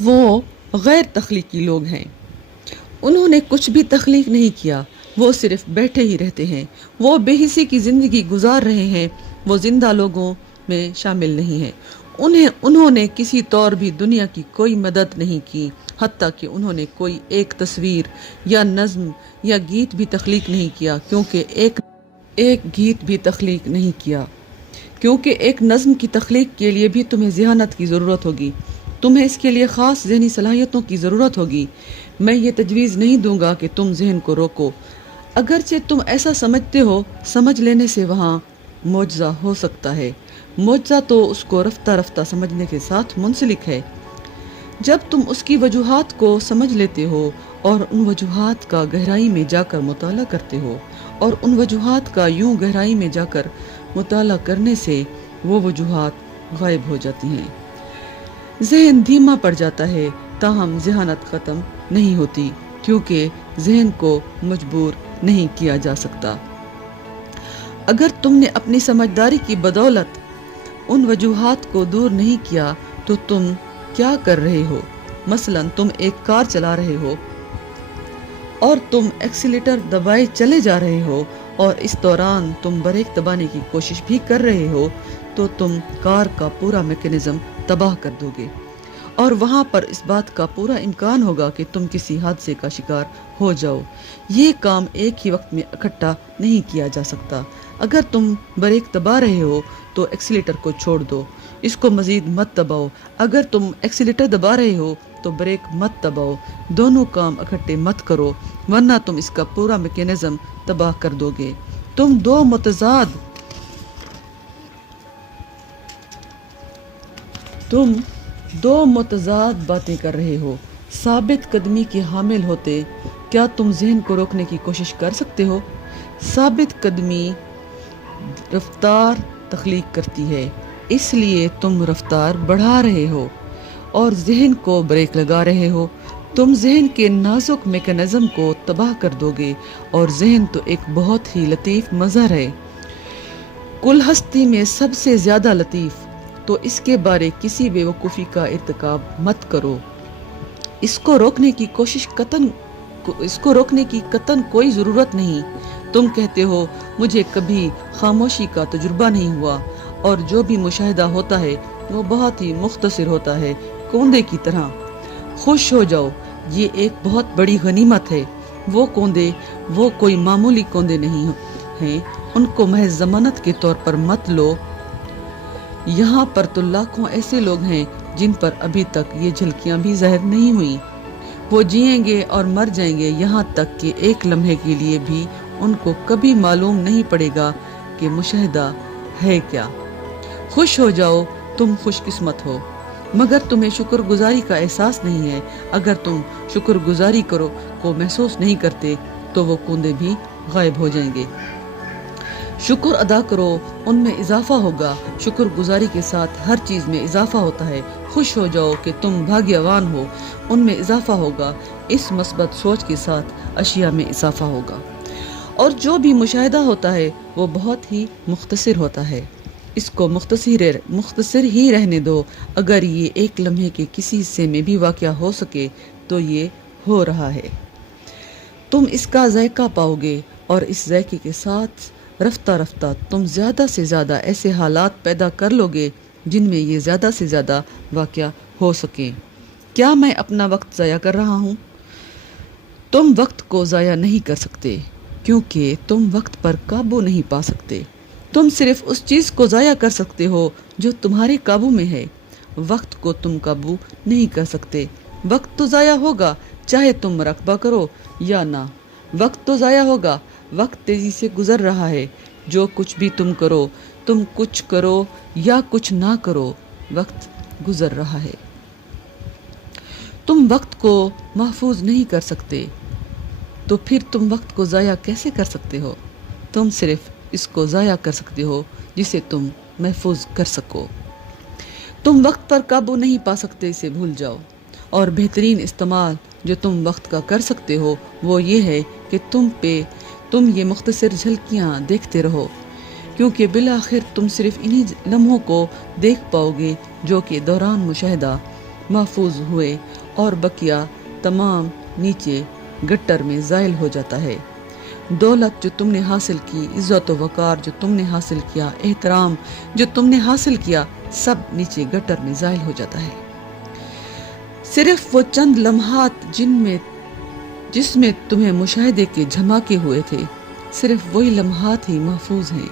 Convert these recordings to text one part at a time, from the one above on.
وہ غیر تخلیقی لوگ ہیں، انہوں نے کچھ بھی تخلیق نہیں کیا، وہ صرف بیٹھے ہی رہتے ہیں، وہ بے حسی کی زندگی گزار رہے ہیں، وہ زندہ لوگوں میں شامل نہیں ہیں، انہوں نے کسی طور بھی دنیا کی کوئی مدد نہیں کی، حتیٰ کہ انہوں نے کوئی ایک تصویر یا نظم یا گیت بھی تخلیق نہیں کیا، کیونکہ ایک گیت بھی تخلیق نہیں کیا کیونکہ ایک نظم کی تخلیق کے لیے بھی تمہیں ذہانت کی ضرورت ہوگی، تمہیں اس کے لیے خاص ذہنی صلاحیتوں کی ضرورت ہوگی۔ میں یہ تجویز نہیں دوں گا کہ تم ذہن کو روکو، اگرچہ تم ایسا سمجھتے ہو، سمجھ لینے سے وہاں معجزہ ہو سکتا ہے۔ معجزہ تو اس کو رفتہ رفتہ سمجھنے کے ساتھ منسلک ہے۔ جب تم اس کی وجوہات کو سمجھ لیتے ہو اور ان وجوہات کا گہرائی میں جا کر مطالعہ کرتے ہو، اور ان وجوہات کا یوں گہرائی میں جا کر مطالعہ کرنے سے وہ وجوہات غائب ہو جاتی ہیں، ذہن دھیما پڑ جاتا ہے، تاہم ذہانت ختم نہیں ہوتی، کیونکہ ذہن کو مجبور نہیں کیا جا سکتا۔ اگر تم نے اپنی سمجھداری کی بدولت ان وجوہات کو دور نہیں کیا تو تم کیا کر رہے ہو؟ مثلا تم ایک کار چلا رہے ہو اور تم ایکسیلیٹر دبائے چلے جا رہے ہو، اور اس دوران تم بریک دبانے کی کوشش بھی کر رہے ہو، تو تم کار کا پورا میکینزم تباہ کر دو گے، اور وہاں پر اس بات کا پورا امکان ہوگا کہ تم کسی حادثے کا شکار ہو جاؤ۔ یہ کام ایک ہی وقت میں اکٹھا نہیں کیا جا سکتا۔ اگر تم بریک دبا رہے ہو تو ایکسیلیٹر کو چھوڑ دو، اس کو مزید مت دباؤ۔ اگر تم ایکسیلیٹر دبا رہے ہو تو بریک مت دباؤ، دونوں کام اکٹھے مت کرو، ورنہ تم اس کا پورا میکینزم تباہ کر دو گے۔ تم دو متضاد باتیں کر رہے ہو۔ ثابت قدمی کے حامل ہوتے کیا تم ذہن کو روکنے کی کوشش کر سکتے ہو؟ ثابت قدمی رفتار تخلیق کرتی ہے، اس لیے تم رفتار بڑھا رہے ہو اور ذہن کو بریک لگا رہے ہو۔ تم ذہن کے نازک میکانزم کو تباہ کر دو گے، اور ذہن تو ایک بہت ہی لطیف مظہر ہے، کل ہستی میں سب سے زیادہ لطیف، تو اس کے بارے کسی بے وقوفی کا ارتکاب مت کرو۔ اس کو روکنے کی قطعاً کوئی ضرورت نہیں۔ تم کہتے ہو مجھے کبھی خاموشی کا تجربہ نہیں ہوا، اور جو بھی مشاہدہ ہوتا ہے وہ بہت ہی مختصر ہوتا ہے، کوندے کی طرح۔ خوش ہو جاؤ، یہ ایک بہت بڑی غنیمت ہے۔ وہ کوندے وہ کوئی معمولی کوندے نہیں ہیں، ان کو محض ضمانت کے طور پر مت لو۔ یہاں پر تو لاکھوں ایسے لوگ ہیں جن پر ابھی تک یہ جھلکیاں بھی ظاہر نہیں ہوئیں، وہ جئیں گے اور مر جائیں گے، یہاں تک کہ ایک لمحے کے لیے بھی ان کو کبھی معلوم نہیں پڑے گا کہ مشاہدہ ہے کیا۔ خوش ہو جاؤ، تم خوش قسمت ہو، مگر تمہیں شکر گزاری کا احساس نہیں ہے۔ اگر تم شکر گزاری کو محسوس نہیں کرتے تو وہ کوندے بھی غائب ہو جائیں گے۔ شکر ادا کرو، ان میں اضافہ ہوگا۔ شکر گزاری کے ساتھ ہر چیز میں اضافہ ہوتا ہے۔ خوش ہو جاؤ کہ تم بھاگیوان ہو، ان میں اضافہ ہوگا۔ اس مثبت سوچ کے ساتھ اشیاء میں اضافہ ہوگا، اور جو بھی مشاہدہ ہوتا ہے وہ بہت ہی مختصر ہوتا ہے۔ اس کو مختصر ہی رہنے دو۔ اگر یہ ایک لمحے کے کسی حصے میں بھی واقع ہو سکے تو یہ ہو رہا ہے۔ تم اس کا ذائقہ پاؤ گے، اور اس ذائقے کے ساتھ رفتہ رفتہ تم زیادہ سے زیادہ ایسے حالات پیدا کر لو گے جن میں یہ زیادہ سے زیادہ واقع ہو سکیں۔ کیا میں اپنا وقت ضائع کر رہا ہوں؟ تم وقت کو ضائع نہیں کر سکتے، کیونکہ تم وقت پر قابو نہیں پا سکتے۔ تم صرف اس چیز کو ضائع کر سکتے ہو جو تمہارے قابو میں ہے۔ وقت کو تم قابو نہیں کر سکتے۔ وقت تو ضائع ہوگا، چاہے تم مراقبہ کرو یا نہ، وقت تو ضائع ہوگا۔ وقت تیزی سے گزر رہا ہے، جو کچھ بھی تم کرو، تم کچھ کرو یا کچھ نہ کرو، وقت گزر رہا ہے۔ تم وقت کو محفوظ نہیں کر سکتے، تو پھر تم وقت کو ضائع کیسے کر سکتے ہو؟ تم صرف اس کو ضائع کر سکتے ہو جسے تم محفوظ کر سکو۔ تم وقت پر قابو نہیں پا سکتے، اسے بھول جاؤ، اور بہترین استعمال جو تم وقت کا کر سکتے ہو وہ یہ ہے کہ تم یہ مختصر جھلکیاں دیکھتے رہو، کیونکہ بالآخر تم صرف انہی لمحوں کو دیکھ پاؤ گے جو کہ دوران مشاہدہ محفوظ ہوئے اور بقیہ تمام نیچے گٹر میں زائل ہو جاتا ہے۔ دولت جو تم نے حاصل کی، عزت و وقار جو تم نے حاصل کیا، احترام جو تم نے حاصل کیا، سب نیچے گٹر میں زائل ہو جاتا ہے۔ صرف وہ چند لمحات جس میں تمہیں مشاہدے کے جھماکے ہوئے تھے، صرف وہی لمحات ہی محفوظ ہیں۔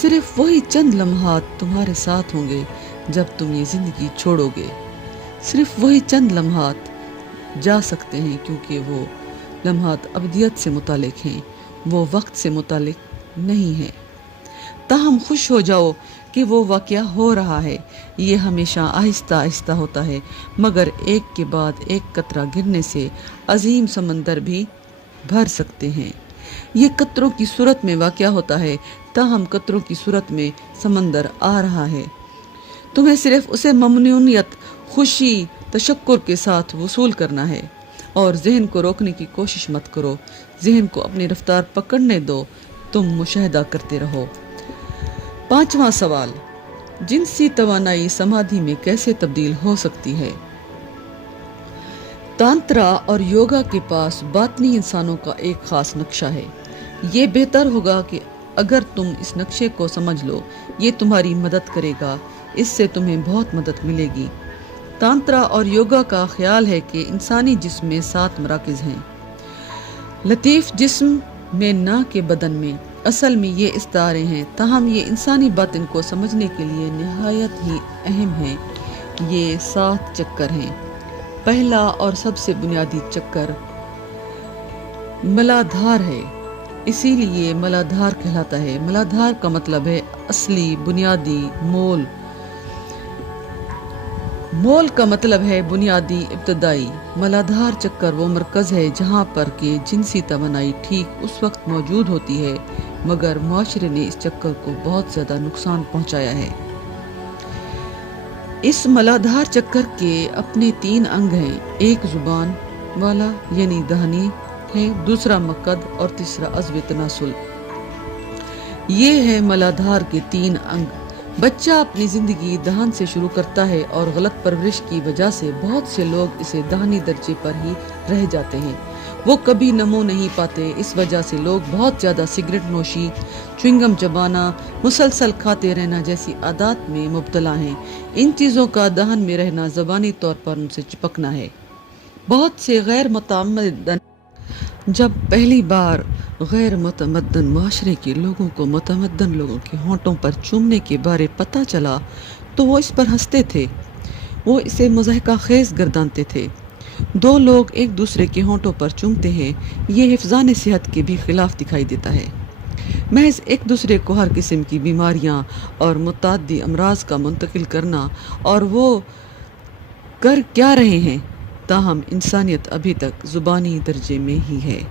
صرف وہی چند لمحات تمہارے ساتھ ہوں گے جب تم یہ زندگی چھوڑو گے۔ صرف وہی چند لمحات جا سکتے ہیں کیونکہ وہ لمحات ابدیت سے متعلق ہیں، وہ وقت سے متعلق نہیں ہیں۔ تاہم خوش ہو جاؤ کہ وہ واقعہ ہو رہا ہے۔ یہ ہمیشہ آہستہ آہستہ ہوتا ہے، مگر ایک کے بعد ایک قطرہ گرنے سے عظیم سمندر بھی بھر سکتے ہیں۔ یہ قطروں کی صورت میں واقعہ ہوتا ہے، تاہم قطروں کی صورت میں سمندر آ رہا ہے۔ تمہیں صرف اسے ممنونیت، خوشی، تشکر کے ساتھ وصول کرنا ہے، اور ذہن کو روکنے کی کوشش مت کرو۔ ذہن کو اپنی رفتار پکڑنے دو، تم مشاہدہ کرتے رہو۔ 5واں سوال، جنسی توانائی سمادھی میں کیسے تبدیل ہو سکتی ہے؟ تانترا اور یوگا کے پاس باطنی انسانوں کا ایک خاص نقشہ ہے۔ یہ بہتر ہوگا کہ اگر تم اس نقشے کو سمجھ لو، یہ تمہاری مدد کرے گا، اس سے تمہیں بہت مدد ملے گی۔ تانترا اور یوگا کا خیال ہے کہ انسانی جسم میں 7 مراکز ہیں، لطیف جسم میں نہ کہ بدن میں۔ اصل میں یہ استعارے ہیں، تاہم یہ انسانی باطن کو سمجھنے کے لیے نہایت ہی اہم ہیں۔ یہ 7 چکر ہیں۔ پہلا اور سب سے بنیادی چکر ملادھار ہے، اسی لیے ملادھار کہلاتا ہے۔ ملادھار کا مطلب ہے اصلی، بنیادی، مول کا مطلب ہے بنیادی، ابتدائی۔ ملادھار چکر وہ مرکز ہے جہاں پر کہ جنسی توانائی ٹھیک اس وقت موجود ہوتی ہے، مگر معاشرے نے اس چکر کو بہت زیادہ نقصان پہنچایا ہے۔ اس ملادھار چکر کے اپنے 3 انگ ہیں، ایک زبان والا یعنی دہانی ہے، دوسرا مقد اور تیسرا عضو تناسل۔ یہ ہے ملادھار کے 3 انگ۔ بچہ اپنی زندگی دہن سے شروع کرتا ہے اور غلط پرورش کی وجہ سے بہت سے لوگ اسے دہانی درجے پر ہی رہ جاتے ہیں۔ وہ کبھی نمو نہیں پاتے، اس وجہ سے لوگ بہت زیادہ سگریٹ نوشی، چوئنگم چبانا، مسلسل کھاتے رہنا جیسی عادات میں مبتلا ہیں۔ ان چیزوں کا دہن میں رہنا زبانی طور پر ان سے چپکنا ہے۔ بہت سے غیر متمدن جب پہلی بار غیر متمدن معاشرے کے لوگوں کو متمدن لوگوں کے ہونٹوں پر چومنے کے بارے پتہ چلا تو وہ اس پر ہنستے تھے، وہ اسے مضحکہ خیز گردانتے تھے۔ 2 لوگ ایک دوسرے کے ہونٹوں پر چومتے ہیں، یہ حفظان صحت کے بھی خلاف دکھائی دیتا ہے۔ محض ایک دوسرے کو ہر قسم کی بیماریاں اور متعدی امراض کا منتقل کرنا، اور وہ کر کیا رہے ہیں، تاہم انسانیت ابھی تک زبانی درجے میں ہی ہے۔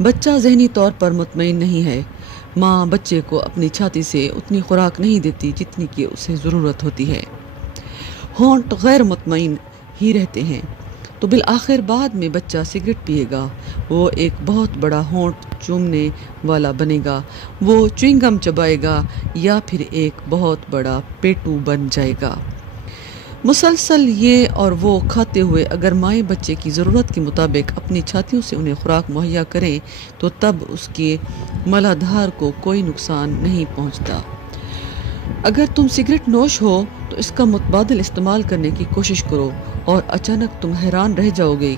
بچہ ذہنی طور پر مطمئن نہیں ہے۔ ماں بچے کو اپنی چھاتی سے اتنی خوراک نہیں دیتی جتنی کہ اسے ضرورت ہوتی ہے۔ ہونٹ غیر مطمئن ہی رہتے ہیں تو بالآخر بعد میں بچہ سگریٹ پیے گا، وہ ایک بہت بڑا ہونٹ چومنے والا بنے گا، وہ چوئنگم چبائے گا، یا پھر ایک بہت بڑا پیٹو بن جائے گا۔ مسلسل یہ اور وہ کھاتے ہوئے اگر مائیں بچے کی ضرورت کے مطابق اپنی چھاتیوں سے انہیں خوراک مہیا کریں تو تب اس کے ملادھار کو کوئی نقصان نہیں پہنچتا۔ اگر تم سگریٹ نوش ہو تو اس کا متبادل استعمال کرنے کی کوشش کرو اور اچانک تم حیران رہ جاؤ گے۔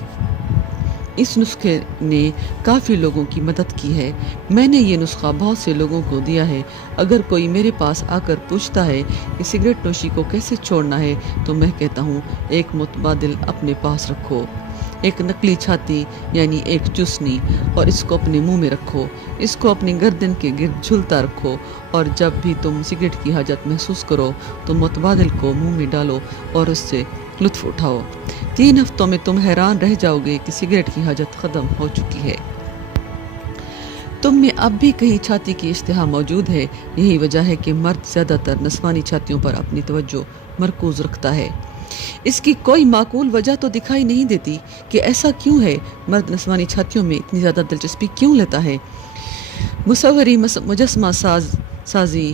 اس نسخے نے کافی لوگوں کی مدد کی ہے۔ میں نے یہ نسخہ بہت سے لوگوں کو دیا ہے۔ اگر کوئی میرے پاس آ کر پوچھتا ہے کہ سگریٹ نوشی کو کیسے چھوڑنا ہے تو میں کہتا ہوں، ایک متبادل اپنے پاس رکھو، ایک نقلی چھاتی یعنی ایک چوسنی، اور اس کو اپنے منہ میں رکھو، اس کو اپنی گردن کے گرد جھلتا رکھو، اور جب بھی تم سگریٹ کی حاجت محسوس کرو تو متبادل کو منہ میں ڈالو اور اس سے لطف اٹھاؤ۔ 3 ہفتوں میں تم حیران رہ جاؤ گے کہ سگریٹ کی حاجت ختم ہو چکی ہے۔ تم میں اب بھی کہیں چھاتی کی اشتہا موجود ہے۔ یہی وجہ ہے کہ مرد زیادہ تر نسوانی چھاتیوں پر اپنی توجہ مرکوز رکھتا ہے۔ اس کی کوئی معقول وجہ تو دکھائی نہیں دیتی کہ ایسا کیوں ہے، مرد نسوانی چھاتیوں میں اتنی زیادہ دلچسپی کیوں لیتا ہے۔ مصوری، مجسمہ سازی،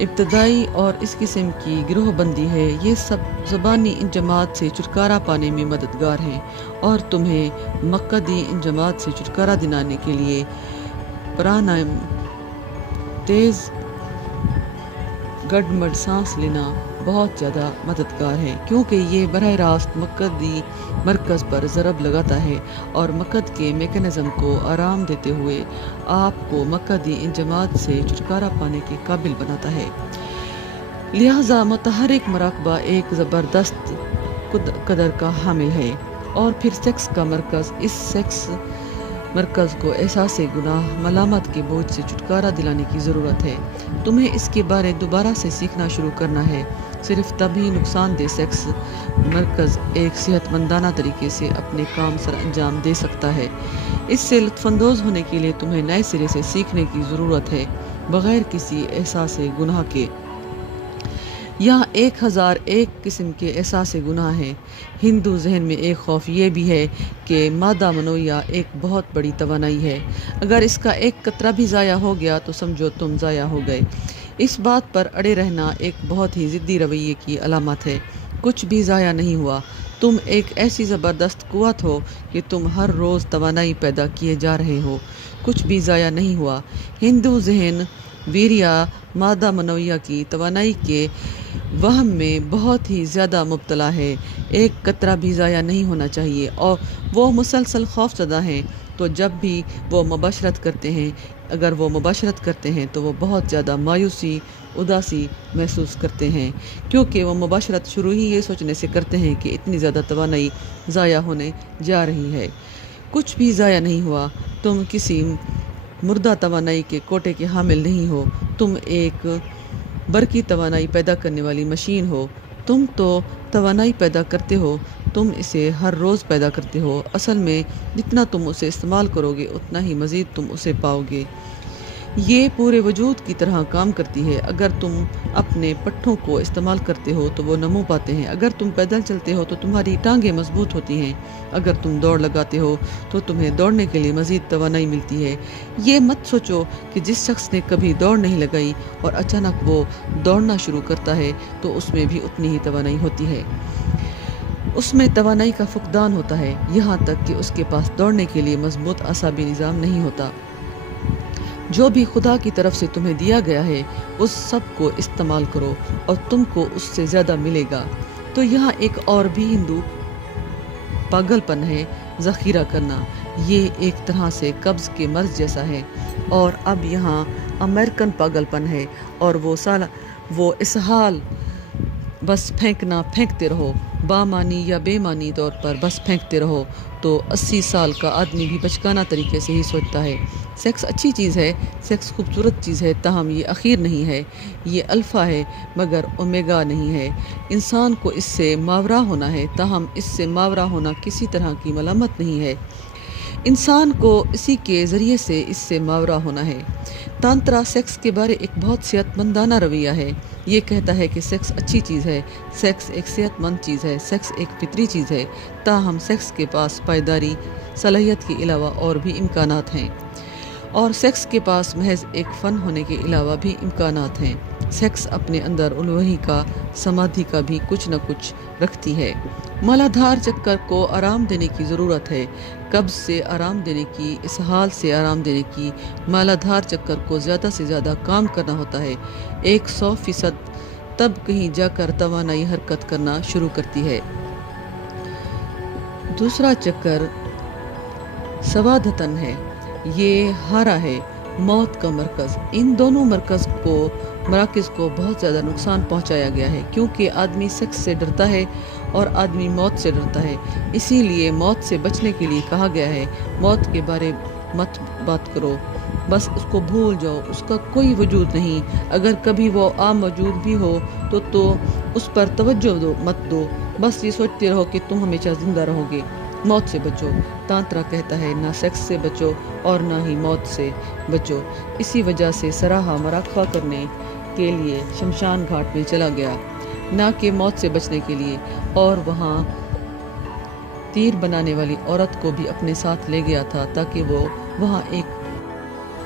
ابتدائی اور اس قسم کی گروہ بندی ہے، یہ سب زبانی انجماعت سے چھٹکارا پانے میں مددگار ہیں اور تمہیں مقدی انجماعت سے چھٹکارا دلانے کے لیے پرانائم، تیز گڈمڈ سانس لینا بہت زیادہ مددگار ہے، کیونکہ یہ براہ راست مقدی مرکز پر ضرب لگاتا ہے اور مقد کے میکانزم کو آرام دیتے ہوئے آپ کو مقدی انجماعت سے چھٹکارا پانے کے قابل بناتا ہے۔ لہذا متحرک مراقبہ ایک زبردست قدر کا حامل ہے، اور پھر سیکس کا مرکز، اس سیکس مرکز کو احساس گناہ، ملامت کے بوجھ سے چھٹکارا دلانے کی ضرورت ہے۔ تمہیں اس کے بارے دوبارہ سے سیکھنا شروع کرنا ہے، صرف تبھی نقصان دہ سیکس مرکز ایک صحت مندانہ طریقے سے اپنے کام سر انجام دے سکتا ہے۔ اس سے لطف اندوز ہونے کے لیے تمہیں نئے سرے سے سیکھنے کی ضرورت ہے، بغیر کسی احساس گناہ کے۔ یہاں 1001 قسم کے احساس گناہ ہیں۔ ہندو ذہن میں ایک خوف یہ بھی ہے کہ مادہ منویہ ایک بہت بڑی توانائی ہے، اگر اس کا ایک قطرہ بھی ضائع ہو گیا تو سمجھو تم ضائع ہو گئے۔ اس بات پر اڑے رہنا ایک بہت ہی ضدی رویے کی علامت ہے۔ کچھ بھی ضائع نہیں ہوا، تم ایک ایسی زبردست قوت ہو کہ تم ہر روز توانائی پیدا کیے جا رہے ہو، کچھ بھی ضائع نہیں ہوا۔ ہندو ذہن ویریا، مادہ منویہ کی توانائی کے وہم میں بہت ہی زیادہ مبتلا ہے، ایک قطرہ بھی ضائع نہیں ہونا چاہیے، اور وہ مسلسل خوف زدہ ہیں۔ تو جب بھی وہ مباشرت کرتے ہیں، اگر وہ مباشرت کرتے ہیں تو وہ بہت زیادہ مایوسی، اداسی محسوس کرتے ہیں، کیونکہ وہ مباشرت شروع ہی یہ سوچنے سے کرتے ہیں کہ اتنی زیادہ توانائی ضائع ہونے جا رہی ہے۔ کچھ بھی ضائع نہیں ہوا، تم کسی مردہ توانائی کے کوٹے کے حامل نہیں ہو، تم ایک برقی توانائی پیدا کرنے والی مشین ہو۔ تم تو توانائی پیدا کرتے ہو، تم اسے ہر روز پیدا کرتے ہو، اصل میں جتنا تم اسے استعمال کرو گے اتنا ہی مزید تم اسے پاؤ گے۔ یہ پورے وجود کی طرح کام کرتی ہے۔ اگر تم اپنے پٹھوں کو استعمال کرتے ہو تو وہ نمو پاتے ہیں، اگر تم پیدل چلتے ہو تو تمہاری ٹانگیں مضبوط ہوتی ہیں، اگر تم دوڑ لگاتے ہو تو تمہیں دوڑنے کے لیے مزید توانائی ملتی ہے۔ یہ مت سوچو کہ جس شخص نے کبھی دوڑ نہیں لگائی اور اچانک وہ دوڑنا شروع کرتا ہے تو اس میں بھی اتنی ہی توانائی ہوتی ہے۔ اس میں توانائی کا فقدان ہوتا ہے، یہاں تک کہ اس کے پاس دوڑنے کے لیے مضبوط اعصابی نظام نہیں ہوتا۔ جو بھی خدا کی طرف سے تمہیں دیا گیا ہے اس سب کو استعمال کرو اور تم کو اس سے زیادہ ملے گا۔ تو یہاں ایک اور بھی ہندو پاگل پن ہے، ذخیرہ کرنا۔ یہ ایک طرح سے قبض کے مرض جیسا ہے، اور اب یہاں امریکن پاگل پن ہے، اور وہ اسہال، بس پھینکتے رہو، بامانی یا بے معنی طور پر بس پھینکتے رہو۔ تو 80 سال کا آدمی بھی بچکانہ طریقے سے ہی سوچتا ہے۔ سیکس اچھی چیز ہے، سیکس خوبصورت چیز ہے، تاہم یہ اخیر نہیں ہے، یہ الفا ہے مگر اومیگا نہیں ہے۔ انسان کو اس سے ماورا ہونا ہے، تاہم اس سے ماورا ہونا کسی طرح کی ملامت نہیں ہے، انسان کو اسی کے ذریعے سے اس سے ماورا ہونا ہے۔ تانترا سیکس کے بارے ایک بہت صحت مندانہ رویہ ہے، یہ کہتا ہے کہ سیکس اچھی چیز ہے، سیکس ایک صحت مند چیز ہے، سیکس ایک فطری چیز ہے، تاہم سیکس کے پاس پائیداری صلاحیت کے علاوہ اور بھی امکانات ہیں، اور سیکس کے پاس محض ایک فن ہونے کے علاوہ بھی امکانات ہیں۔ سیکس اپنے اندر الوہی کا، سمادھی کا بھی کچھ نہ کچھ رکھتی ہے۔ مالادھار چکر کو آرام دینے کی ضرورت ہے، قبض سے آرام دینے کی، اسہال سے آرام دینے کی۔ مالادھار چکر کو زیادہ سے زیادہ کام کرنا ہوتا ہے، 100%، تب کہیں جا کر توانائی حرکت کرنا شروع کرتی ہے۔ دوسرا چکر سوادھتن ہے، یہ ہارا ہے، موت کا مرکز۔ ان دونوں مراکز کو بہت زیادہ نقصان پہنچایا گیا ہے، کیونکہ آدمی سیکس سے ڈرتا ہے اور آدمی موت سے ڈرتا ہے، اسی لیے موت سے بچنے کے لیے کہا گیا ہے موت کے بارے مت بات کرو، بس اس کو بھول جاؤ، اس کا کوئی وجود نہیں، اگر کبھی وہ موجود بھی ہو تو اس پر توجہ مت دو، بس یہ سوچتے رہو کہ تم ہمیشہ زندہ رہو گے۔ موت سے بچو، تانترا کہتا ہے نہ سیکس سے بچو اور نہ ہی موت سے بچو۔ اسی وجہ سے سراہا مراقبہ کرنے کے لیے شمشان گھاٹ میں چلا گیا، نہ کہ موت سے بچنے کے لیے، اور وہاں تیر بنانے والی عورت کو بھی اپنے ساتھ لے گیا تھا تاکہ وہ وہاں ایک